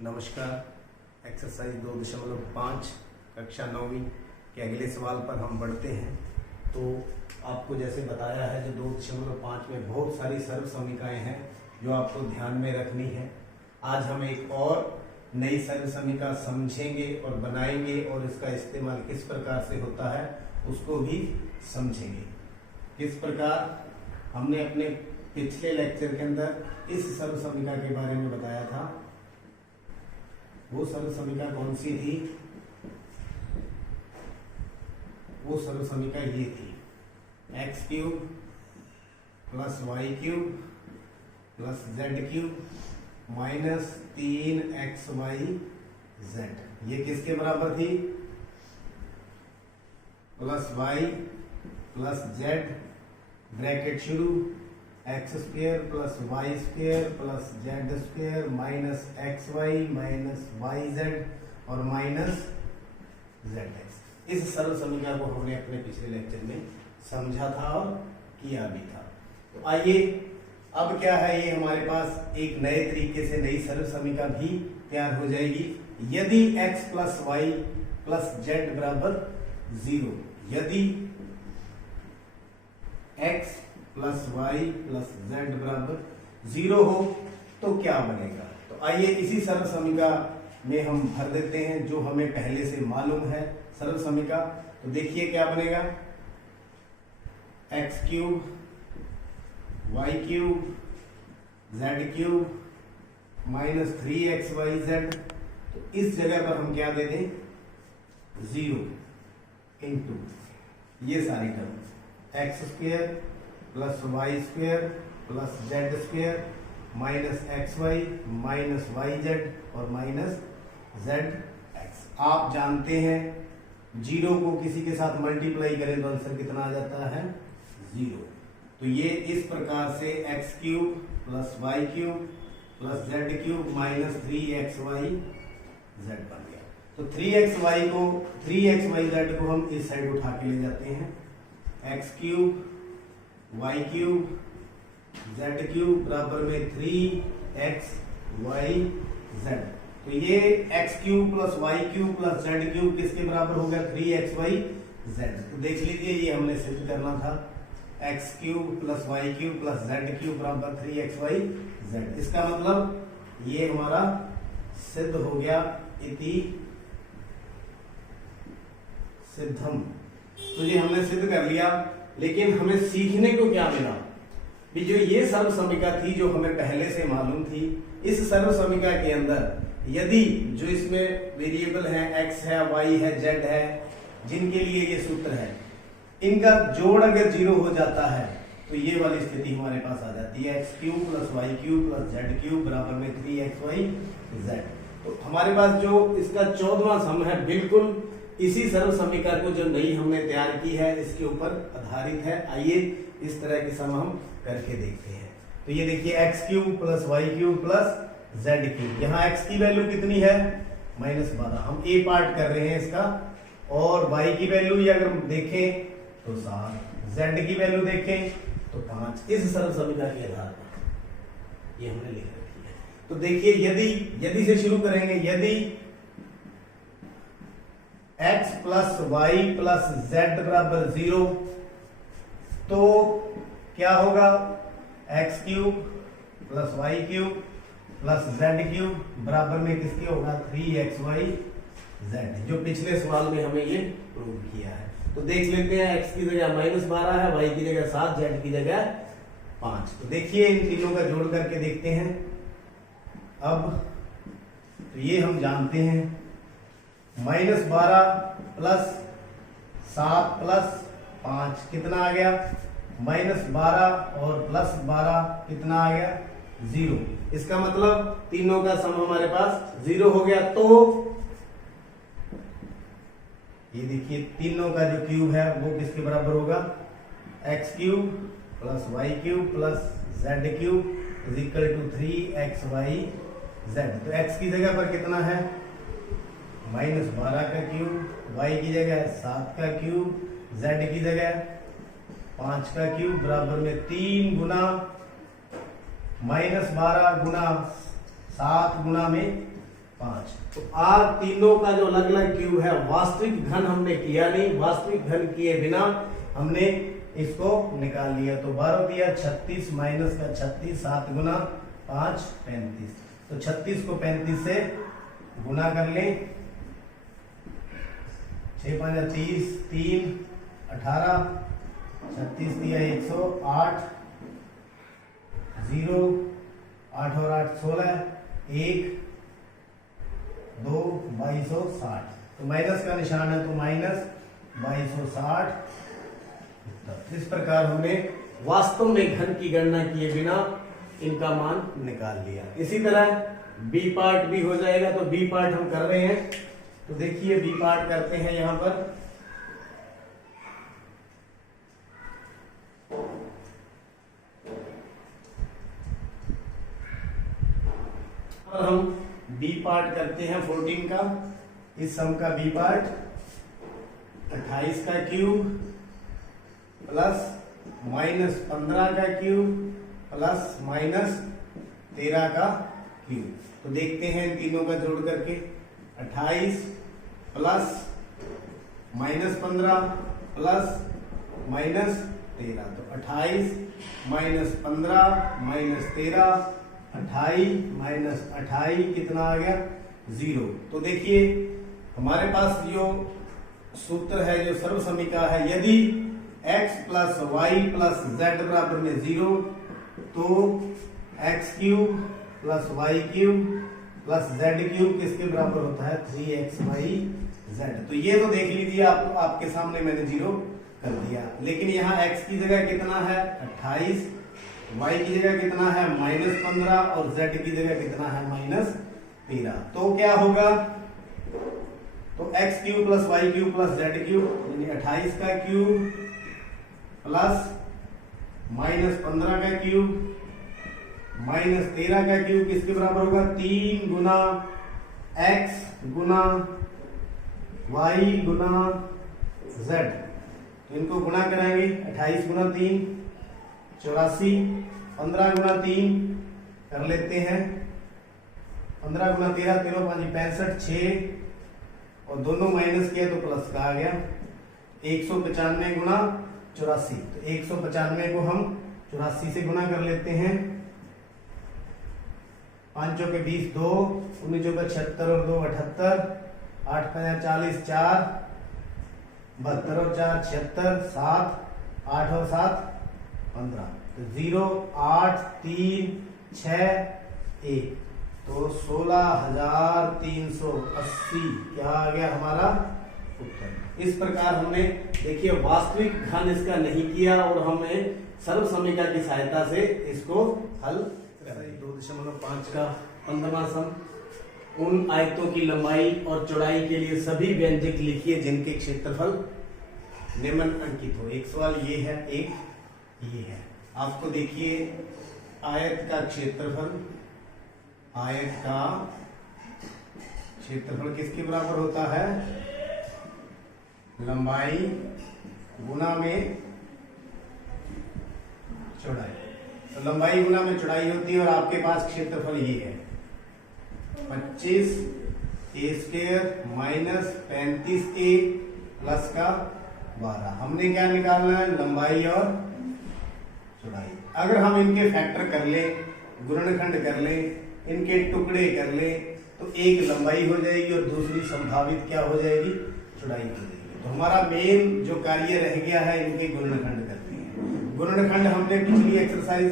नमस्कार। एक्सरसाइज 2.5 कक्षा 9वीं के अगले सवाल पर हम बढ़ते हैं। तो आपको जैसे बताया है जो 2.5 में बहुत सारी सर्व समीकरण हैं जो आपको ध्यान में रखनी है। आज हम एक और नई सर्व समीकरण समझेंगे और बनाएंगे और इसका इस्तेमाल किस प्रकार से होता है उसको भी समझेंगे। किस प्रकार हमने अपने पिछले लेक्चर के अंदर इस सर्व समीकरण के बारे में बताया था। वो सर्व समीकरण कौन सी थी? वो सर्व समीकरण ये थी x³ + y³ + z³ - 3xyz। ये किसके बराबर थी? +y + z ब्रैकेट शुरू x² + y² + z² - xy - yz और -zx। इस सर्व समीकरण को हमने अपने पिछले लेक्चर में समझा था और किया भी था। तो आइए अब क्या है, ये हमारे पास एक नए तरीके से नई सर्व समीकरण भी तैयार हो जाएगी। यदि x + y + z बराबर 0, यदि x + y + z बराबर 0 हो तो क्या बनेगा? तो आइए इसी सर्व समीकरण में हम भर देते हैं जो हमें पहले से मालूम है सर्व समीकरण। तो देखिए क्या बनेगा, x³ y³ z³ - 3xyz। तो इस जगह पर हम क्या दे दें? 0 इंटू ये सारी term x² + y² + z² - xy - yz और -zx। आप जानते हैं 0 को किसी के साथ मल्टीप्लाई करें तो आंसर कितना आ जाता है? 0। तो ये इस प्रकार से x³ + y³ + z³ - 3xyz बन गया। तो 3xyz को हम इस साइड उठा के ले जाते हैं। x³ y³ z³ बराबर में 3xyz। तो ये x³ + y³ + z³ किसके बराबर हो गया? 3xyz। तो देख लीजिए ये हमने सिद्ध करना था, x³ + y³ + z³ बराबर 3xyz। इसका मतलब ये हमारा सिद्ध हो गया, इति सिद्धम। तो ये हमने सिद्ध कर लिया, लेकिन हमें सीखने को क्या मिला कि जो ये सर्व समीकरण थी जो हमें पहले से मालूम थी, इस सर्व समीकरण के अंदर यदि जो इसमें वेरिएबल है x है, y है, z है, जिनके लिए ये सूत्र है, इनका जोड़ अगर 0 हो जाता है तो ये वाली स्थिति हमारे पास आ जाती है x³ + y³ + z³ बराबर में 3xyz। तो हमारे पास जो इसका 14वां सम है बिल्कुल इसी सर्व समीकरण को जो नई हमने तैयार की है इसके ऊपर आधारित है। आइए इस तरह के सम हम करके देखते हैं। तो ये देखिए x³ + y³ + z³। यहाँ x की वैल्यू कितनी है? -12। हम a पार्ट कर रहे हैं इसका। और y की वैल्यू अगर देखें तो 7, z की वैल्यू देखें तो 5। इस सर्व समीकरण के आधार पर ये हमने लिख रखी है। तो देखिए यदि से शुरू करेंगे। यदि x + y + z बराबर 0 तो क्या होगा? x³ + y³ + z³ बराबर में किसके होगा? 3xyz, जो पिछले सवाल में हमें ये प्रूव किया है। तो देख लेते हैं, x की जगह -12 है, y की जगह 7, z की जगह 5। तो देखिए इन तीनों का जोड़ करके देखते हैं। अब तो ये हम जानते हैं -12 + 7 + 5 कितना आ गया? -12 और +12 कितना आ गया? 0। इसका मतलब तीनों का सम हमारे पास 0 हो गया। तो ये देखिए तीनों का जो क्यूब है वो किसके बराबर होगा? x³ + y³ + z³ = 3xyz। तो x की जगह पर कितना है? -12 का क्यूब, y की जगह 7 का क्यूब, z की जगह 5 का क्यूब बराबर में 3 गुना -12 गुना 7 गुना में 5। तो आर तीनों का जो अलग अलग क्यूब है, वास्तविक घन हमने किया नहीं, वास्तविक घन किए बिना हमने इसको निकाल लिया। तो 12 दिया 36 माइनस का 36, 7 गुना 5 35। तो 36 को 35 से गुना कर लें, 6 5 30, 3 18, 36 दिया 108, 0 8 और 8 16, 1 2 2260। तो माइनस का निशान है तो माइनस 2260। इस प्रकार हमने वास्तव में घन की गणना किए बिना इनका मान निकाल लिया। इसी तरह बी पार्ट भी हो जाएगा। तो बी पार्ट हम कर रहे हैं, तो देखिए बी पार्ट करते हैं यहां पर। और हम बी पार्ट करते हैं 14 का। इस सम का बी पार्ट 28 का क्यूब प्लस माइनस 15 का क्यूब प्लस माइनस 13 का क्यूब। तो देखते हैं इन तीनों का जोड़ करके, 28 प्लस माइनस 15 प्लस माइनस 13। तो 28 माइनस 15 माइनस 13, 28 माइनस 28 कितना आ गया 0। तो देखिए हमारे पास जो सूत्र है, जो सर्व समीकरण है, यदि x plus y plus z बराबर में 0, तो x cube plus y cube plus z cube किसके बराबर होता है 3xyz। तो ये तो देख लीजिए, आपके सामने मैंने 0 कर दिया। लेकिन यहाँ x की जगह कितना है 28, y की जगह कितना है माइनस 15 और z की जगह कितना है माइनस 13। तो क्या होगा, तो x cube plus y cube plus z cube यानी 28 का क्यूब प्लस माइनस 15 का क्यूब माइनस 13 का क्यूब किसके बराबर होगा 3 गुना x गुना y गुना z। तो इनको गुणा कराएंगे, 28 गुना 3 84, 15 गुना 3 कर लेते हैं, 15 गुना 13 13 5 65, 6 और दोनों माइनस किया तो प्लस का आ गया, 195 गुना 84। तो 195 को हम 84 से गुणा कर लेते हैं, 5 के 20 2, 19 के 76 और 2 78, 8 5 40, 4 72 और 4 76, 7 8 और 7 15। तो 0 8 3 6 1, तो 16,380 क्या आ गया हमारा उत्तर। इस प्रकार हमने देखिए वास्तविक घन इसका नहीं किया और हमने सर्व समीकरण की सहायता से इसको हल 2.5 का 15वां सम। उन आयतों की लंबाई और चौड़ाई के लिए सभी व्यंजक लिखिए जिनके क्षेत्रफल निम्नलिखित हो। एक सवाल ये है, एक ये है। आपको देखिए आयत का क्षेत्रफल, आयत का क्षेत्रफल किसके बराबर होता है लंबाई गुना में चौड़ाई। तो लंबाई गुना में चौड़ाई होती है और आपके पास क्षेत्रफल ये है 25 a square minus 35 a plus का 12। हमने क्या निकालना है लंबाई और चौड़ाई। अगर हम इनके फैक्टर कर ले, गुणनखंड कर ले, इनके टुकड़े कर ले, तो एक लंबाई हो जाएगी और दूसरी संभावित क्या हो जाएगी चौड़ाई हो जाएगी। तो हमारा मेन जो कार्य रह गया है इनके गुणनखंड करते हैं। गुणनखंड हमने पिछली एक्सरसाइज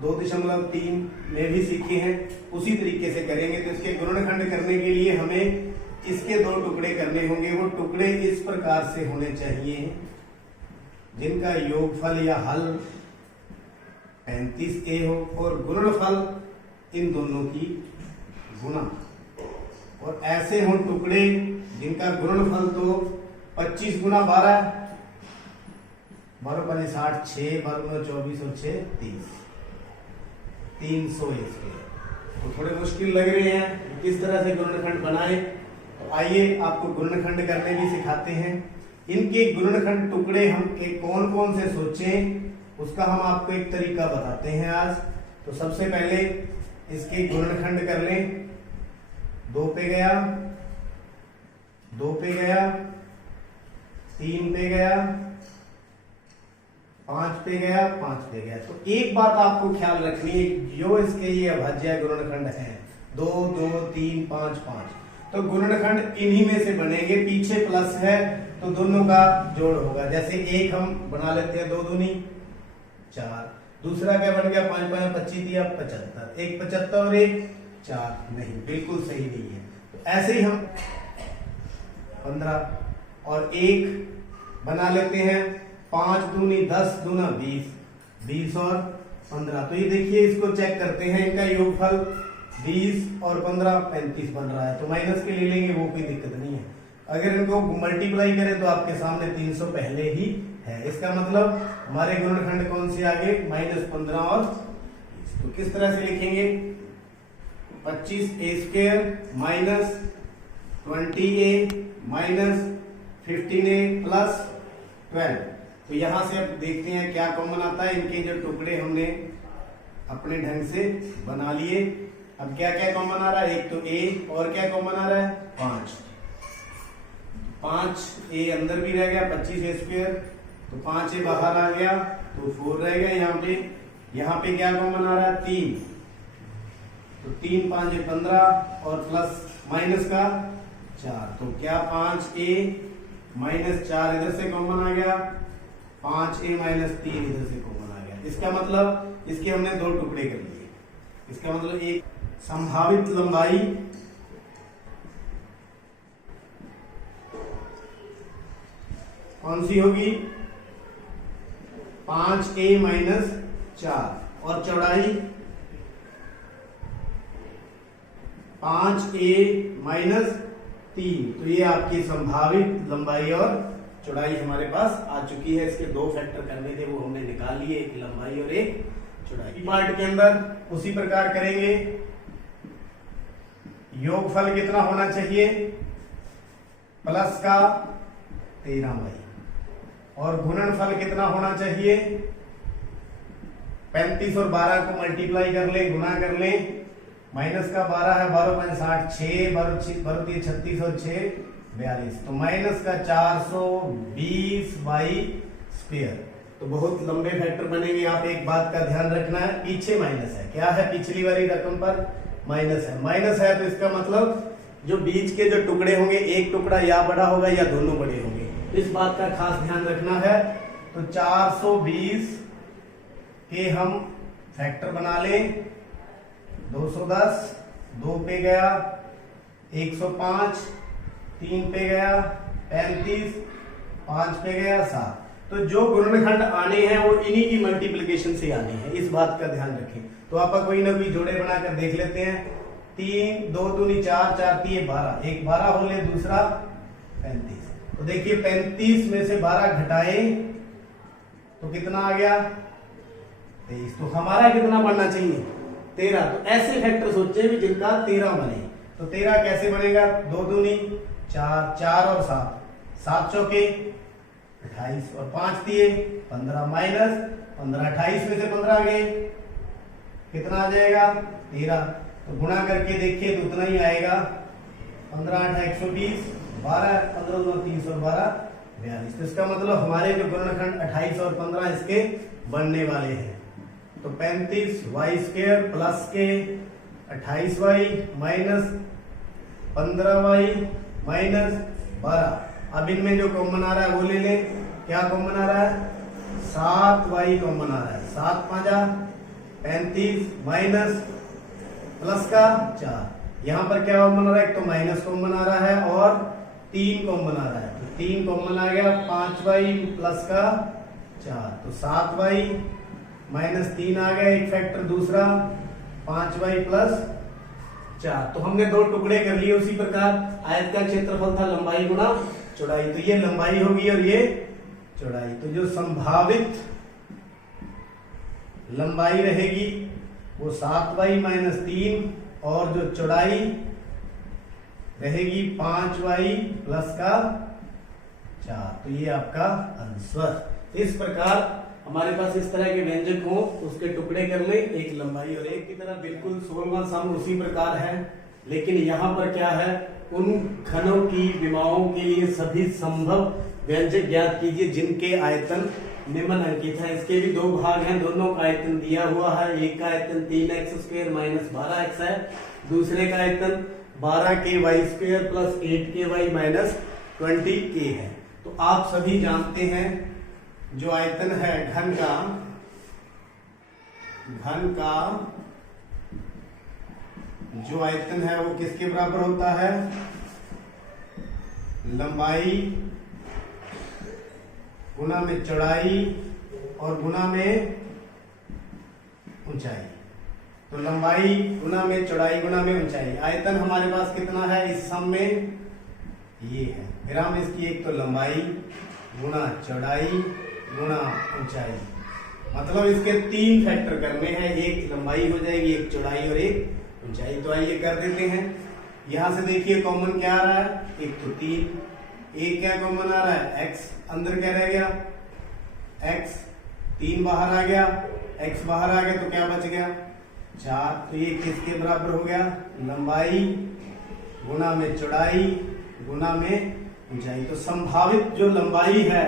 2.3 में भी सीखे हैं, उसी तरीके से करेंगे। तो इसके गुणनखंड करने के लिए हमें इसके 2 टुकड़े करने होंगे। वो टुकड़े इस प्रकार से होने चाहिए जिनका योगफल या हल 35a हो और गुणनफल इन दोनों की गुणा, और ऐसे हो टुकड़े जिनका गुणनफल तो 25 गुना 12, 12 5 60, 6 12 24 और 6 30, 300 इसके। तो थोड़े मुश्किल लग रहे हैं किस तरह से गुणनखंड बनाए। तो आइए आपको गुणनखंड करने भी सिखाते हैं। इनके गुणनखंड टुकड़े हम कौन कौन से सोचें उसका हम आपको एक तरीका बताते हैं आज। तो सबसे पहले इसके गुणनखंड कर लें। 2 पे गया, 2 पे गया, 3 पे गया, 5 पे गया, 5 पे गया। तो एक बात आपको ख्याल रखनी है, जो इसके ये अभाज्य गुणनखंड है 2 2 3 5 5, तो गुणनखंड इन्हीं में से बनेंगे। पीछे प्लस है तो दोनों का जोड़ होगा। जैसे एक हम बना लेते हैं 2 दूनी 4, दूसरा क्या बन गया 5 5 25 दिया 75, एक 75 और एक 4, नहीं बिल्कुल सही नहीं है। तो ऐसे ही हम 15 और एक बना लेते हैं 5 दूनी 10 दूना 20, 20 और 15। तो ये देखिए इसको चेक करते हैं, इनका योगफल 20 और 15 35 बन रहा है, तो माइनस के ले लेंगे, वो कोई दिक्कत नहीं है। अगर इनको मल्टीप्लाई करें तो आपके सामने 300 पहले ही है, इसका मतलब हमारे गुणनखंड कौन से आगे -15 और 20। तो किस तरह से लिखेंगे 25a² minus 20a minus 15a plus 12। तो यहां से अब देखते हैं क्या कॉमन आता है। इनके जो टुकड़े हमने अपने ढंग से बना लिए। अब क्या क्या कॉमन आ रहा है, एक तो a और क्या कॉमन आ रहा है 5 a अंदर भी रह गया 25a², तो 5a बाहर आ गया तो 4 रह गया। यहाँ पे क्या कॉमन आ रहा है 3, तो 3 5 15 और प्लस माइनस का 4, तो क्या 5a माइनस 4 इधर से कॉमन आ गया, 5a माइनस 3 इधर से कॉमन आ गया। इसका मतलब इसके हमने 2 टुकड़े कर लिए। इसका मतलब एक संभावित लंबाई कौन सी होगी 5a माइनस 4 और चौड़ाई 5a माइनस 3। तो ये आपकी संभावित लंबाई और चौड़ाई हमारे पास आ चुकी है। इसके 2 फैक्टर करने थे, वो हमने निकाल लिए, एक लंबाई और एक चौड़ाई। पार्ट के अंदर उसी प्रकार करेंगे। योगफल कितना होना चाहिए प्लस का 13y, और गुणनफल कितना होना चाहिए 35 और 12 को मल्टीप्लाई कर ले, गुना कर ले, माइनस का 12 है 12 5 60, 6 12 36 और 6 42, तो माइनस का 420y²। तो बहुत लंबे फैक्टर बनेंगे। आप एक बात का ध्यान रखना है, पीछे माइनस है, क्या है पिछली वाली रकम पर माइनस है। माइनस है तो इसका मतलब जो बीच के जो टुकड़े होंगे, एक टुकड़ा या बड़ा होगा या दोनों बड़े होंगे, इस बात का खास ध्यान रखना है। तो 420 के हम फैक्टर बना लें, 210 2 पे गया, 105 3 पे गया, 35 5 पे गया, 7। तो जो गुणनखंड आने हैं वो इन्हीं की मल्टीप्लिकेशन से आने हैं, इस बात का ध्यान रखें। तो आप कोई ना कोई जोड़े बनाकर देख लेते हैं। 3 2 दूनी 4 4 3 12, एक 12 हो ले, दूसरा 35। तो देखिए 35 में से 12 घटाए तो कितना आ गया 23। तो हमारा कितना बनना चाहिए 13। तो ऐसे फैक्टर सोचे भी जिनका 13 बने। तो 13 कैसे बनेगा, 2 दूनी 4 4 और 7, 7 चौके 28 और 5 दिए 15, माइनस 15, 28 में से 15 गए, कितना आ जाएगा 13। तो गुणा करके देखिए तो उतना ही आएगा, 15 8 120, 12 15 2 312 42। तो इसका मतलब हमारे जो गुणनखंड 28 और 15 इसके बनने वाले हैं। तो 35y² प्लस के 28y माइनस 15y माइनस 12। अब इनमें जो कॉमन आ रहा है वो ले लें। क्या कॉमन आ रहा है 7y कॉमन आ रहा है, 7 5 35 माइनस प्लस का 4। यहाँ पर क्या कॉमन आ रहा है, एक तो माइनस कॉमन आ रहा है और 3 कॉमन आ रहा है। तो 3 कॉमन आ गया, 5y प्लस का 4, तो 7y माइनस 3 आ गया, एक फैक्टर दूसरा 5y प्लस 4। तो हमने 2 टुकड़े कर लिए। उसी प्रकार आयत का क्षेत्रफल था लंबाई गुना चौड़ाई, तो ये लंबाई होगी और ये चौड़ाई। तो जो संभावित लंबाई रहेगी वो 7y माइनस 3 और जो चौड़ाई रहेगी 5y प्लस का 4। तो ये आपका आंसर। इस प्रकार हमारे पास इस तरह के व्यंजक हो, उसके टुकड़े कर ले, एक लंबाई और एक की तरह। बिल्कुल 16वां सम उसी प्रकार है। लेकिन यहाँ पर क्या है, उन घनों की विमाओं के लिए सभी संभव व्यंजक ज्ञात कीजिए जिनके आयतन निम्नलिखित है। इसके भी दो भाग हैं, दोनों का आयतन दिया हुआ है। एक का आयतन 3x² माइनस 12x है, दूसरे का आयतन 12ky² plus 8ky minus 20k है। तो आप सभी जानते हैं जो आयतन है घन का जो आयतन है वो किसके बराबर होता है, लंबाई गुना में चौड़ाई और गुना में ऊंचाई। तो लंबाई गुना में चौड़ाई गुना में ऊंचाई। आयतन हमारे पास कितना है इस सम में, ये है। फिर हम इसकी एक तो लंबाई गुना चौड़ाई गुना ऊंचाई, मतलब इसके 3 फैक्टर करने हैं, एक लंबाई हो जाएगी, एक चौड़ाई और एक ऊंचाई। तो आइए कर देते हैं। यहां से देखिए कॉमन क्या आ रहा है, एक तो 3, एक क्या कॉमन आ रहा है, x अंदर क्या रह गया, x 3 बाहर आ गया, x बाहर आ गया तो क्या बच गया 4। तो ये किसके बराबर हो गया, लंबाई गुना में चौड़ाई गुना में ऊंचाई। तो संभावित जो लंबाई है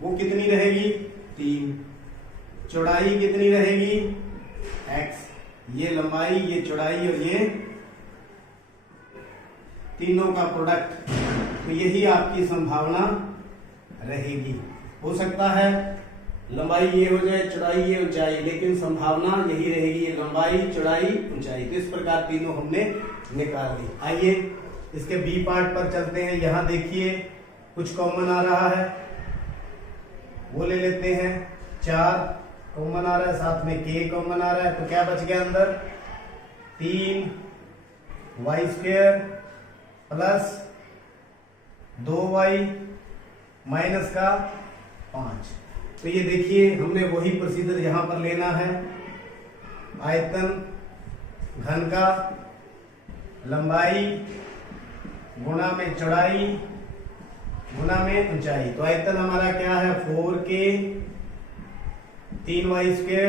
वो कितनी रहेगी 3, चौड़ाई कितनी रहेगी x, ये लंबाई ये चौड़ाई और ये तीनों का प्रोडक्ट। तो यही आपकी संभावना रहेगी। हो सकता है लंबाई ये हो जाए चौड़ाई ये ऊंचाई, लेकिन संभावना यही रहेगी, ये लंबाई चौड़ाई ऊंचाई। तो इस प्रकार तीनों हमने निकाल दी। आइए इसके बी पार्ट पर चलते हैं। यहां देखिए कुछ कॉमन आ रहा है, वो ले लेते हैं। 4 कॉमन आ रहा है, साथ में k कॉमन आ रहा है, तो क्या बच गया अंदर 3y² प्लस 2y माइनस का 5। तो ये देखिए हमने वही प्रोसीजर यहां पर लेना है। आयतन घन का लंबाई गुना में चौड़ाई गुना में ऊंचाई। तो आयतन हमारा क्या है 4k 3y²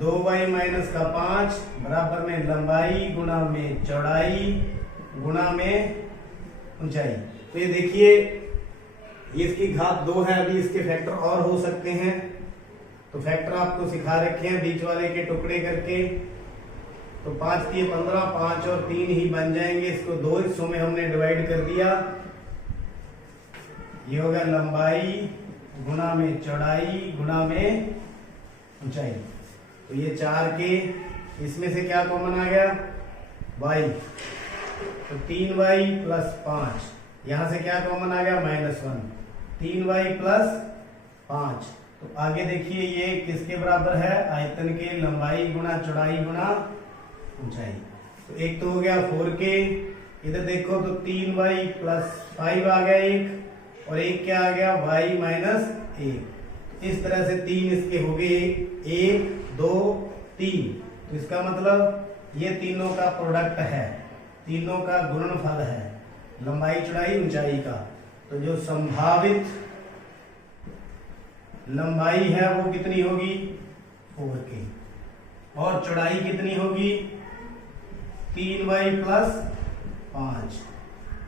2y माइनस का 5 बराबर में लंबाई गुना में चौड़ाई गुना में ऊंचाई। तो ये देखिए ये इसकी घात 2 है, अभी इसके फैक्टर और हो सकते हैं। तो फैक्टर आपको सिखा रखे हैं बीच वाले के टुकड़े करके। तो 5 3 15, 5 और 3 ही बन जाएंगे। इसको 2 हिस्सों में हमने डिवाइड कर दिया। ये होगा लंबाई गुना में चौड़ाई गुना में ऊंचाई। तो ये 4k, इसमें से क्या कॉमन आ गया y, तो 3y प्लस 5, यहां से क्या कॉमन आ गया -1, 3y प्लस 5। तो आगे देखिए ये किसके बराबर है, आयतन के लंबाई गुना चौड़ाई गुना ऊंचाई। तो एक तो हो गया 4k, इधर देखो तो 3y प्लस 5 आ गया एक, और एक क्या आ गया y माइनस 1। इस तरह से 3 इसके हो गए, 1 2 3। तो इसका मतलब ये तीनों का प्रोडक्ट है, तीनों का गुणनफल है लंबाई चौड़ाई ऊंचाई का। तो जो संभावित लंबाई है वो कितनी होगी 4k, और चौड़ाई कितनी होगी 3y प्लस 5,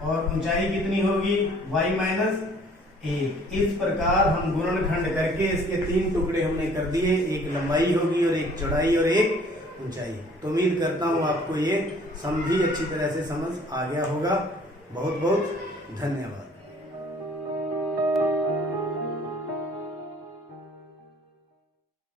और ऊंचाई कितनी होगी y माइनस 1। इस प्रकार हम गुणनखंड करके इसके 3 टुकड़े हमने कर दिए, एक लंबाई होगी और एक चौड़ाई और एक ऊंचाई। तो उम्मीद करता हूं आपको ये सम भी अच्छी तरह से समझ आ गया होगा। बहुत बहुत धन्यवाद।